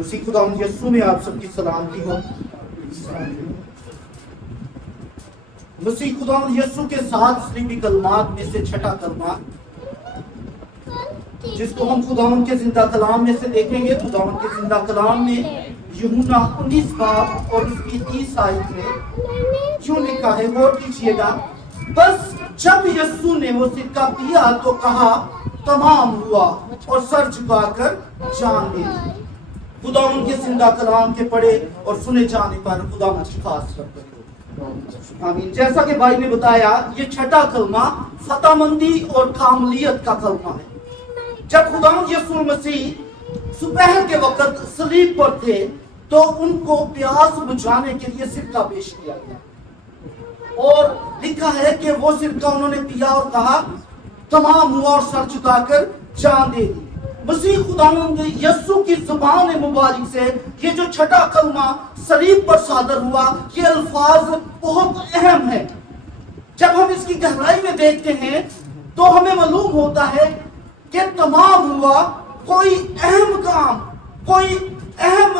उसी खुदावंद यीशु में आप सबकी सलामती हो। मसीह खुदावंद यीशु के 7 सलीबी कलमात में से छठा कलमा, जिसको हम खुदावंद के जिंदा कलाम में से देखेंगे। खुदावंद के जिंदा कलाम में यूहन्ना 19 बाब और उसकी 30 आयत में क्यों लिखा है, गौर कीजिएगा। बस जब यीशु ने वो सिक्का पिया तो कहा, तमाम हुआ, और सर झुकाकर जान दे दी। खुदावंद के जिंदा कलाम के पढ़े और सुने जाने पर खुदावंद की खास बरकत हो। आमीन। जैसा कि भाई ने बताया, ये छठा कलमा फतामंदी और कामलियत का कलमा है। जब खुदावंद यीशु मसीह सुबह के वक्त सलीब पर थे तो उनको प्यास बुझाने के लिए सिरका पेश किया गया और लिखा है कि वो सिरका उन्होंने पिया और कहा, तमाम हुआ, और सर झुकाकर जान दे दी। मसीह खुदावंद यीशु की जुबान मुबारक से ये जो छठा कलमा सलीब पर सादर हुआ, ये अल्फाज बहुत अहम है। जब हम इसकी गहराई में देखते हैं तो हमें मालूम होता है कि तमाम हुआ, कोई अहम काम, कोई अहम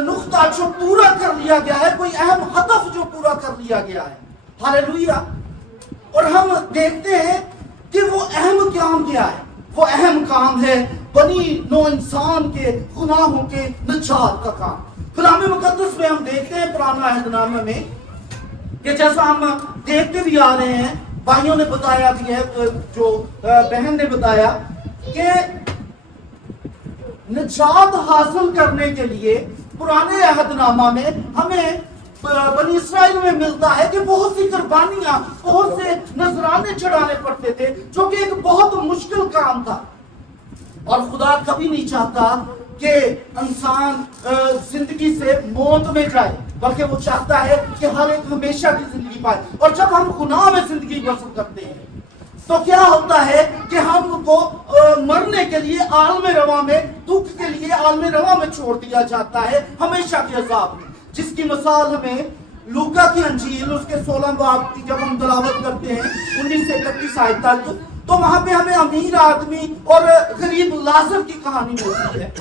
नुक्ता जो पूरा कर लिया गया है, कोई अहम हदफ जो पूरा कर लिया गया है। हालेलुया। और हम देखते हैं कि वो अहम काम क्या है। वो अहम काम है बनी नो इंसान के गुनाहों के निजात का काम। कलाम मुकद्दस में हम देखते हैं पुराना अहदनामा में कि जैसा हम देखते भी आ रहे हैं, भाइयों ने बताया भी है, जो बहन ने बताया कि निजात हासिल करने के लिए पुराने अहदनामा में हमें बनी इसराइल में मिलता है कि बहुत सी कुर्बानियां, बहुत से नजराने चढ़ाने पड़ते थे, जो कि एक बहुत मुश्किल काम था। और खुदा कभी नहीं चाहता कि इंसान जिंदगी से मौत में जाए, बल्कि वो चाहता है कि हर एक हमेशा की जिंदगी पाए। और जब हम गुनाह में जिंदगी बसर करते हैं तो क्या होता है कि हमको मरने के लिए आलम रवा में, दुख के लिए आलम रवा में छोड़ दिया जाता है, हमेशा के अजाब में, जिसकी मिसाल हमें लूका की अंजील उसके 16 बाब की जब हम तलावत करते हैं 19 से 31 आयत तक, तो वहां पे हमें अमीर आदमी और गरीब लाजर की कहानी मिलती है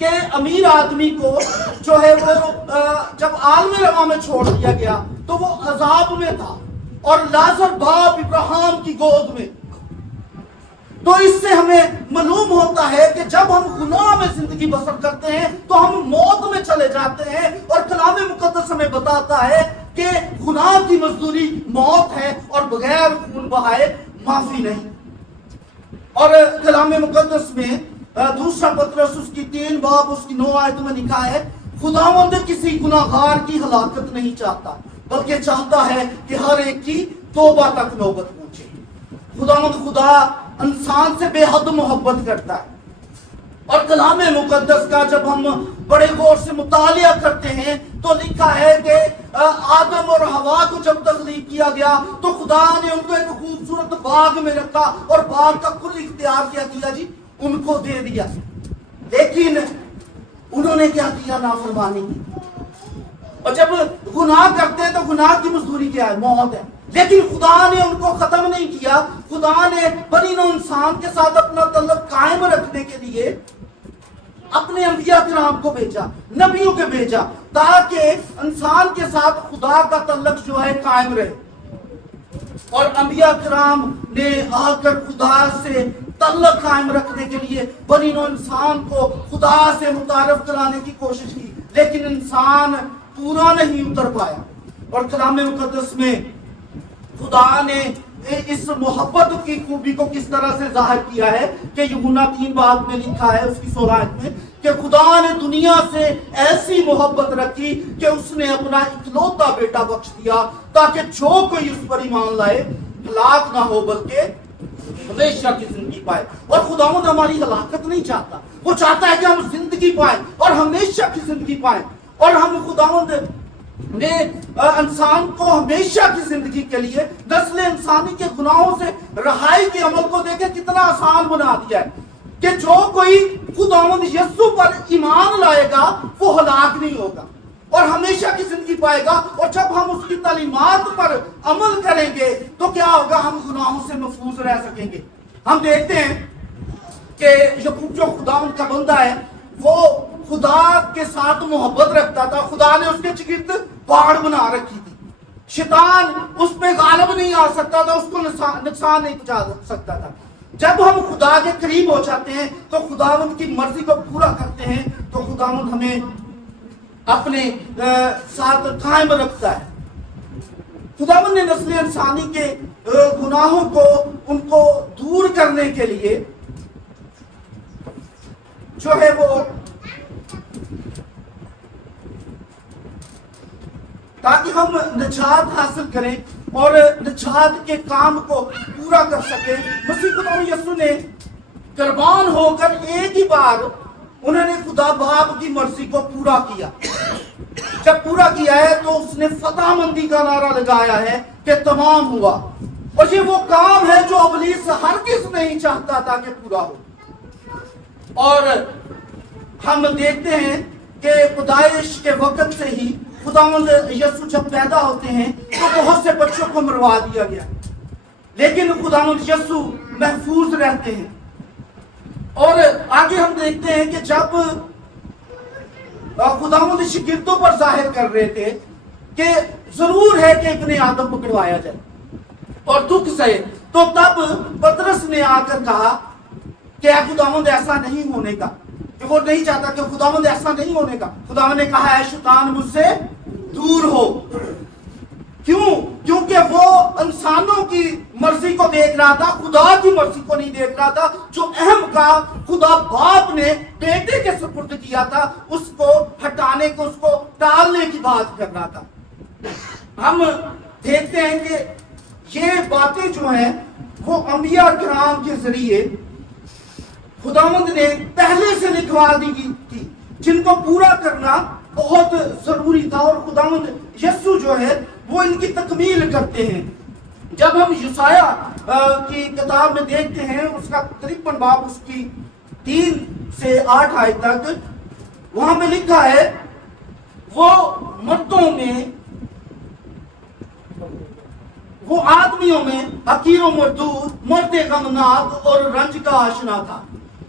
कि अमीर आदमी को जो है वो जब आलम रवा में छोड़ दिया गया तो वो अजाब में था, और लाजर बाप इब्राहिम की गोद में। तो इससे हमें मालूम होता है कि जब हम गुनाह में जिंदगी बसर करते हैं तो हम मौत में चले जाते हैं। और कलाम मुकद्दस हमें बताता है कि गुनाह की मजदूरी मौत है और बगैर खून बहाए माफी नहीं। और कलाम मुकद्दस में दूसरा पत्रस उसकी 3 बाब उसकी 9 आयत में लिखा है, खुदावंद किसी गुनाहगार की हलाकत नहीं चाहता, बल्कि चाहता है कि हर एक की तौबा तक नौबत पहुंचे। खुदावंद खुदा इंसान से बेहद मोहब्बत करता है। और कलाम मुकद्दस का जब हम बड़े गौर से मुतालिया करते हैं तो लिखा है कि आदम और हवा को जब तख्लीक किया गया तो खुदा ने उनको एक खूबसूरत बाग में रखा और बाग का कुल इख्तियार क्या किया जी, उनको दे दिया। लेकिन उन्होंने क्या किया, नाफरमानी की। और जब गुनाह करते हैं तो गुनाह की मजदूरी क्या है, मौत है। लेकिन खुदा ने उनको खत्म नहीं किया। खुदा ने बनी नौ इंसान के साथ अपना तल्लुक कायम रखने के लिए अपने अंबिया किराम को भेजा, नबियों के भेजा, ताकि इंसान के साथ खुदा का तल्लुक जो है कायम रहे। और अंबिया किराम ने आकर खुदा से तल्लुक कायम रखने के लिए बनी नौ इंसान को खुदा से मुतारफ कराने की कोशिश की, लेकिन इंसान पूरा नहीं उतर पाया। और कलाम मुकद्दस में खुदा ने इस मोहब्बत की खूबी को किस तरह से जाहिर किया है कि यूहन्ना 3 बाब में लिखा है उसकी 16 आयत में कि खुदा ने दुनिया से ऐसी मोहब्बत रखी कि उसने अपना इकलौता बेटा बख्श दिया, ताकि जो कोई उस पर ईमान लाए हलाक ना हो बल्कि हमेशा की जिंदगी पाए। और खुदावंद हमारी हलाकत नहीं चाहता, वो चाहता है कि हम जिंदगी पाए और हमेशा की जिंदगी पाए। और हम खुदावंद ने इंसान को हमेशा की जिंदगी के लिए नस्ल इंसानी के गुनाहों से रहाई के अमल को देखे कितना आसान बना दिया है कि जो कोई खुदावंद यीशु पर ईमान लाएगा वो हलाक नहीं होगा और हमेशा की जिंदगी पाएगा। और जब हम उसकी तालीमात पर अमल करेंगे तो क्या होगा, हम गुनाहों से महफूज रह सकेंगे। हम देखते हैं कि यकूब जो खुदावंद का बंदा है وہ خدا کے ساتھ محبت رکھتا تھا، خدا نے اس کے چگرد باڑ بنا رکھی تھی، شیطان اس پہ غالب نہیں آ سکتا تھا، اس کو نقصان نہیں پہنچا سکتا تھا۔ جب ہم خدا کے قریب ہو جاتے ہیں تو خداوند کی مرضی کو پورا کرتے ہیں تو خداوند ہمیں اپنے ساتھ قائم رکھتا ہے۔ خداوند نے نسل انسانی کے گناہوں کو ان کو دور کرنے کے لیے جو ہے وہ تاکہ ہم نجات حاصل کریں اور نجات کے کام کو پورا کر سکیں، مسیح خدا یسوع نے قربان ہو کر ایک ہی بار انہوں نے خدا باپ کی مرضی کو پورا کیا۔ جب پورا کیا ہے تو اس نے فتح مندی کا نعرہ لگایا ہے کہ تمام ہوا، اور یہ وہ کام ہے جو ابلیس ہرگز نہیں چاہتا تھا کہ پورا ہو۔ اور ہم دیکھتے ہیں کہ پیدائش کے وقت سے ہی خداوند یسوع جب پیدا ہوتے ہیں تو بہت سے بچوں کو مروا دیا گیا، لیکن خداوند یسوع محفوظ رہتے ہیں۔ اور آگے ہم دیکھتے ہیں کہ جب خداوند شاگردوں پر ظاہر کر رہے تھے کہ ضرور ہے کہ ابن آدم پکڑوایا جائے اور دکھ سہے، تو تب پترس نے آ کر کہا کہ اے خداوند ایسا نہیں ہونے کا، کہ وہ نہیں چاہتا کہ خداوند ایسا نہیں ہونے کا۔ خداوند نے کہا اے شیطان مجھ سے دور ہو۔ کیوں؟ کیونکہ وہ انسانوں کی مرضی کو دیکھ رہا تھا، خدا کی مرضی کو نہیں دیکھ رہا تھا۔ جو اہم کام خدا باپ نے بیٹے کے سپرد کیا تھا اس کو ہٹانے کو، اس کو ٹالنے کی بات کر رہا تھا۔ ہم دیکھتے ہیں کہ یہ باتیں جو ہیں وہ انبیاء کرام کے ذریعے خداوند نے پہلے سے لکھوا دی گئی تھی، جن کو پورا کرنا بہت ضروری تھا، اور خداوند یسوع جو ہے وہ ان کی تکمیل کرتے ہیں۔ جب ہم یسایہ کی کتاب میں دیکھتے ہیں، اس کا 53 باب اس کی 3 سے 8 آیت تک، وہاں میں لکھا ہے وہ مردوں میں، وہ آدمیوں میں حقیر و مردود، مرد غمناک اور رنج کا آشنا تھا۔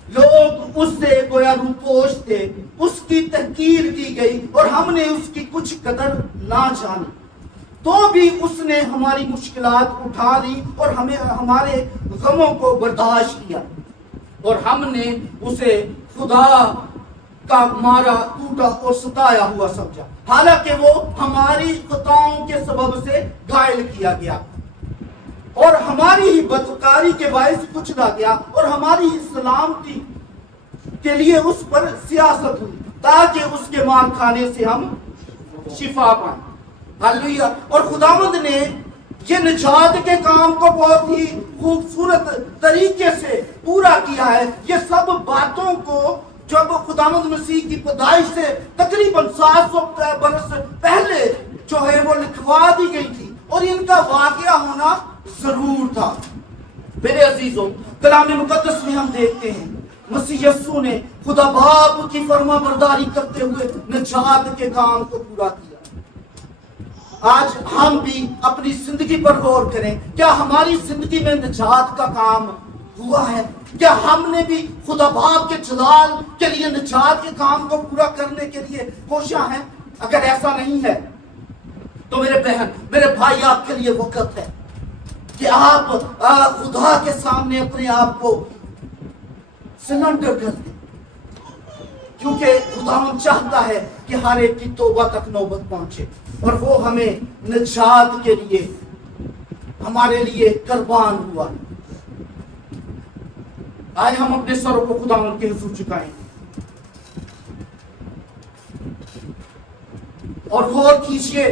لوگ اس سے گویا روپوش تھے، اس کی تحقیر کی گئی اور ہم نے اس کی کچھ قدر نہ جانی، تو بھی اس نے ہماری مشکلات اٹھا لی اور ہمیں ہمارے غموں کو برداشت کیا، اور ہم نے اسے خدا کا مارا، ٹوٹا اور ستایا ہوا سمجھا، حالانکہ وہ ہماری خطاؤں کے سبب سے گھائل کیا گیا اور ہماری ہی بدکاری کے باعث کچلا گیا، اور ہماری ہی سلامتی کے لیے اس پر سیاست ہوئی تاکہ اس کے مار کھانے سے ہم شفا پائیں۔ ہاللویا۔ اور خداوند نے یہ نجات کے کام کو بہت ہی خوبصورت طریقے سے پورا کیا ہے۔ یہ سب باتوں کو جب خداوند مسیح کی پیدائش سے تقریباً 700 برس پہلے جو ہے وہ لکھوا دی گئی تھی، اور ان کا واقعہ ہونا ضرور تھا۔ میرے عزیزوں، کلام مقدس میں ہم دیکھتے ہیں مسیح یسوع نے خدا باپ کی فرما برداری کرتے ہوئے نجات کے کام کو پورا کیا۔ آج ہم بھی اپنی زندگی پر غور کریں، کیا ہماری زندگی میں نجات کا کام ہوا ہے؟ کیا ہم نے بھی خدا باپ کے جلال کے لیے نجات کے کام کو پورا کرنے کے لیے کوشاں ہیں؟ اگر ایسا نہیں ہے تو میرے بہن، میرے بھائی، آپ کے لیے وقت ہے کہ آپ خدا کے سامنے اپنے آپ کو سرنڈر کر دیں، کیونکہ خداوند چاہتا ہے کہ ہر ایک کی توبہ تک نوبت پہنچے، اور وہ ہمیں نجات کے لیے ہمارے لیے قربان ہوا۔ آئے ہم اپنے سروں کو خداوند کے حضور جھکائیں اور غور کیجیے،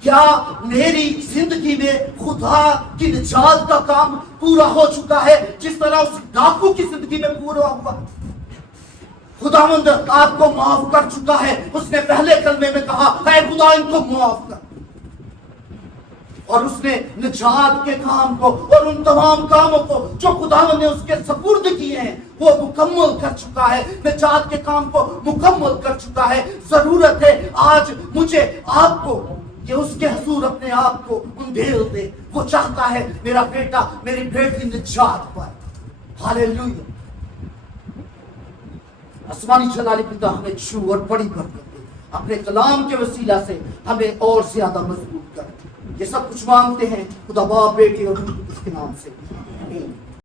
کیا میری زندگی میں خدا کی نجات کا کام پورا ہو چکا ہے جس طرح اس ڈاکو کی زندگی میں پورا ہوا؟ خداوند آپ کو معاف کر چکا ہے۔ اس نے پہلے کلمے میں کہا اے خدا ان کو معاف کر، اور اس نے نجات کے کام کو اور ان تمام کاموں کو جو خداوند نے اس کے سپرد کیے ہیں وہ مکمل کر چکا ہے، نجات کے کام کو مکمل کر چکا ہے۔ ضرورت ہے آج مجھے آپ کو کہ اس کے حضور اپنے آپ کو اندھیل دے۔ وہ چاہتا ہے میرا بیٹا، میری بیٹی نجات پائے۔ ہاللیلویا۔ आसमानी जलाली पिता हमें छू और बड़ी बरकत दे, अपने कलाम के वसीला से हमें और ज्यादा मजबूत कर। ये सब कुछ मांगते हैं खुदा बाप, बेटे और रूह के नाम से, आमीन।